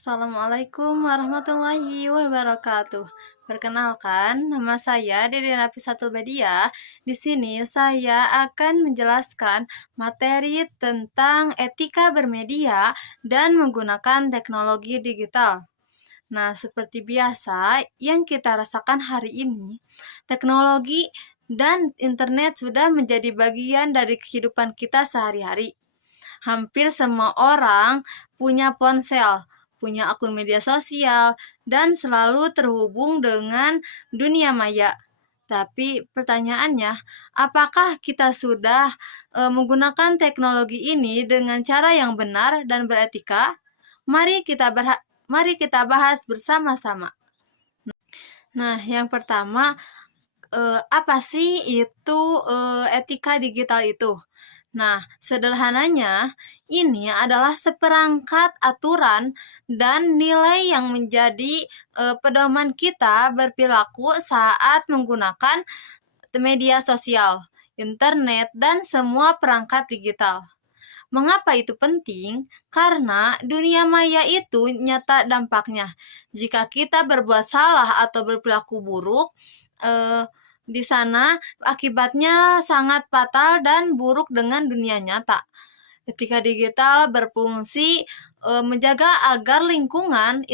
Assalamualaikum warahmatullahi wabarakatuh. Perkenalkan, nama saya Dede Nafisatul Badiah. Di sini saya akan menjelaskan materi tentang etika bermedia dan menggunakan teknologi digital. Nah, seperti biasa yang kita rasakan hari ini, teknologi dan internet sudah menjadi bagian dari kehidupan kita sehari-hari. Hampir semua orang punya ponsel, punya akun media sosial, dan selalu terhubung dengan dunia maya. Tapi pertanyaannya, apakah kita sudah menggunakan teknologi ini dengan cara yang benar dan beretika? Mari kita bahas bersama-sama. Nah, yang pertama, apa sih itu etika digital itu? Nah, sederhananya, ini adalah seperangkat aturan dan nilai yang menjadi pedoman kita berperilaku saat menggunakan media sosial, internet, dan semua perangkat digital. Mengapa itu penting? Karena dunia maya itu nyata dampaknya. Jika kita berbuat salah atau berperilaku buruk, di sana akibatnya sangat fatal dan buruk dengan dunia nyata. Etika digital berfungsi menjaga agar lingkungan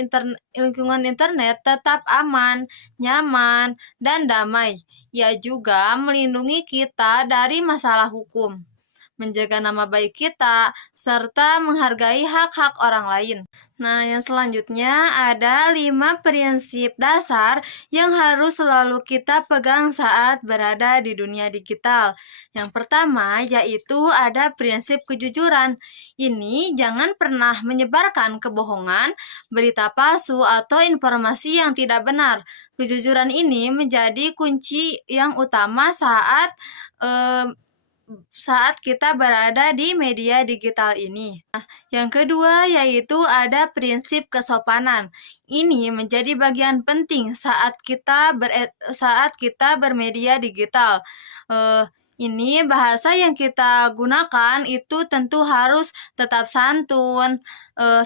internet tetap aman, nyaman, dan damai. Ia juga melindungi kita dari masalah hukum, menjaga nama baik kita, serta menghargai hak-hak orang lain. Nah, yang selanjutnya ada 5 prinsip dasar yang harus selalu kita pegang saat berada di dunia digital. Yang pertama yaitu ada prinsip kejujuran. Ini jangan pernah menyebarkan kebohongan, berita palsu, atau informasi yang tidak benar. Kejujuran ini menjadi kunci yang utama saat kita berada di media digital ini. Nah, yang kedua yaitu ada prinsip kesopanan. Ini menjadi bagian penting saat kita bermedia digital. Ini bahasa yang kita gunakan itu tentu harus tetap santun,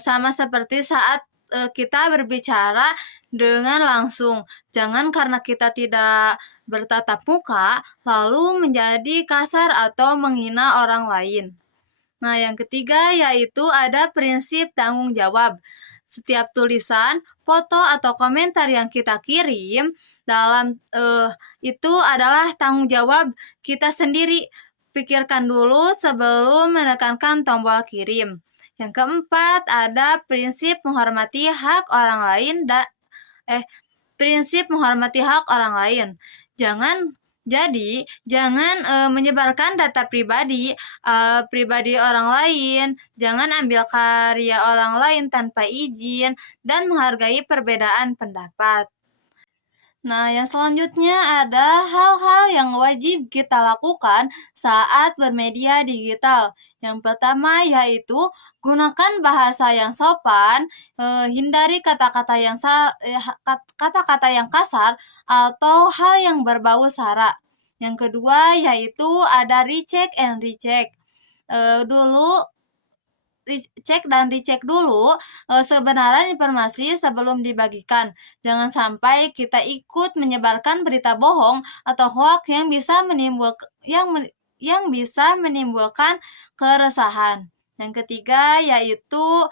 sama seperti saat kita berbicara dengan langsung. Jangan karena kita tidak bertatap muka, lalu menjadi kasar atau menghina orang lain. Nah, yang ketiga yaitu ada prinsip tanggung jawab. Setiap tulisan, foto, atau komentar yang kita kirim dalam itu adalah tanggung jawab kita sendiri. Pikirkan dulu sebelum menekankan tombol kirim. Yang keempat ada prinsip menghormati hak orang lain prinsip menghormati hak orang lain. Jangan menyebarkan data pribadi orang lain, jangan ambil karya orang lain tanpa izin, dan menghargai perbedaan pendapat. Nah, yang selanjutnya ada hal-hal yang wajib kita lakukan saat bermedia digital. Yang pertama yaitu gunakan bahasa yang sopan, hindari kata-kata yang kasar atau hal yang berbau sara. Yang kedua yaitu ada recheck and recheck. Cek dan dicek dulu kebenaran informasi sebelum dibagikan. Jangan sampai kita ikut menyebarkan berita bohong atau hoax yang bisa menimbulkan keresahan. Yang ketiga yaitu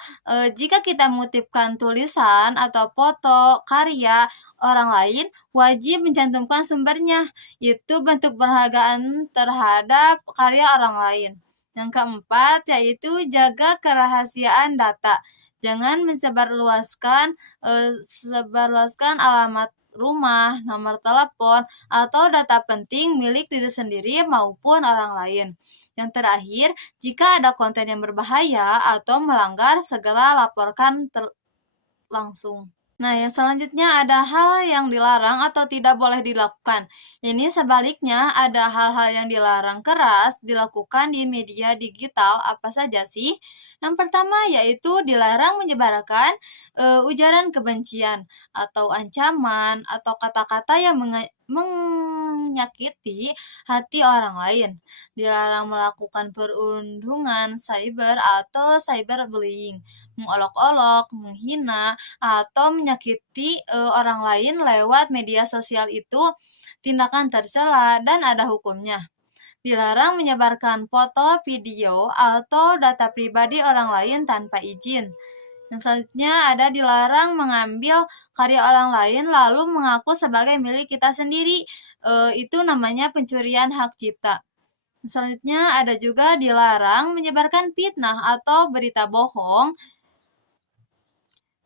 jika kita mengutipkan tulisan atau foto karya orang lain, wajib mencantumkan sumbernya. Itu bentuk penghargaan terhadap karya orang lain. Yang keempat yaitu jaga kerahasiaan data. Jangan mensebarluaskan alamat rumah, nomor telepon, atau data penting milik diri sendiri maupun orang lain. Yang terakhir, jika ada konten yang berbahaya atau melanggar, segera laporkan langsung. Nah, yang selanjutnya ada hal yang dilarang atau tidak boleh dilakukan. Ini sebaliknya ada hal-hal yang dilarang keras dilakukan di media digital. Apa saja sih? Yang pertama yaitu dilarang menyebarkan ujaran kebencian atau ancaman atau kata-kata yang menyakiti hati orang lain. Dilarang melakukan perundungan cyber atau cyberbullying, mengolok-olok, menghina, atau menyakiti orang lain lewat media sosial itu tindakan tercela dan ada hukumnya. Dilarang menyebarkan foto, video, atau data pribadi orang lain tanpa izin. Yang selanjutnya ada dilarang mengambil karya orang lain lalu mengaku sebagai milik kita sendiri. Itu namanya pencurian hak cipta. Selanjutnya ada juga dilarang menyebarkan fitnah atau berita bohong.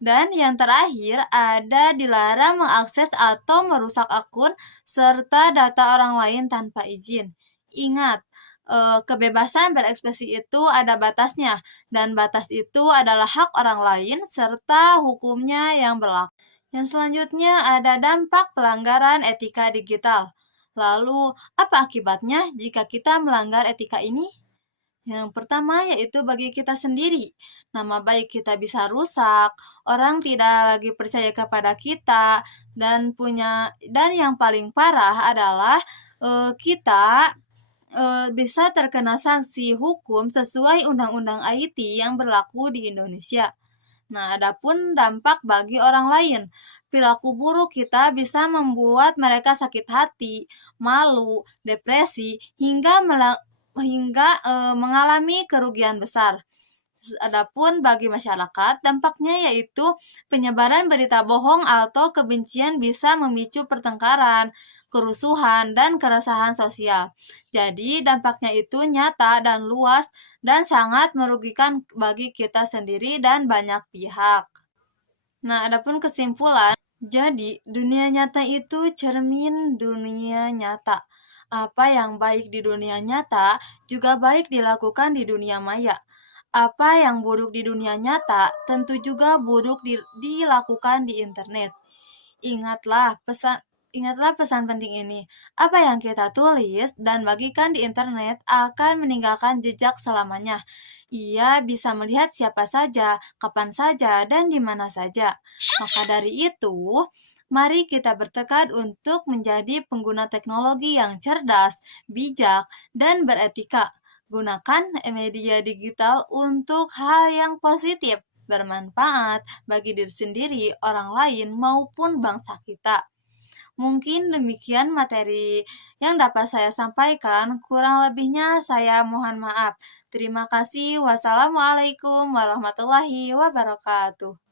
Dan yang terakhir ada dilarang mengakses atau merusak akun serta data orang lain tanpa izin. Ingat, kebebasan berekspresi itu ada batasnya, dan batas itu adalah hak orang lain serta hukumnya yang berlaku. Yang selanjutnya ada dampak pelanggaran etika digital. Lalu, apa akibatnya jika kita melanggar etika ini? Yang pertama yaitu bagi kita sendiri, nama baik kita bisa rusak, orang tidak lagi percaya kepada kita, dan yang paling parah adalah kita bisa terkena sanksi hukum sesuai Undang-Undang IT yang berlaku di Indonesia. Nah, adapun dampak bagi orang lain, perilaku buruk kita bisa membuat mereka sakit hati, malu, depresi, hingga mengalami kerugian besar. Adapun bagi masyarakat, dampaknya yaitu penyebaran berita bohong atau kebencian bisa memicu pertengkaran, kerusuhan, dan keresahan sosial. Jadi, dampaknya itu nyata dan luas dan sangat merugikan bagi kita sendiri dan banyak pihak. Nah, adapun kesimpulan, jadi dunia nyata itu cermin dunia nyata. Apa yang baik di dunia nyata juga baik dilakukan di dunia maya. Apa yang buruk di dunia nyata tentu juga buruk dilakukan di internet. Ingatlah pesan Ingatlah pesan penting ini. Apa yang kita tulis dan bagikan di internet akan meninggalkan jejak selamanya. Ia bisa melihat siapa saja, kapan saja, dan di mana saja. Maka dari itu, mari kita bertekad untuk menjadi pengguna teknologi yang cerdas, bijak, dan beretika. Gunakan media digital untuk hal yang positif, bermanfaat bagi diri sendiri, orang lain, maupun bangsa kita. Mungkin demikian materi yang dapat saya sampaikan, kurang lebihnya saya mohon maaf. Terima kasih. Wassalamualaikum warahmatullahi wabarakatuh.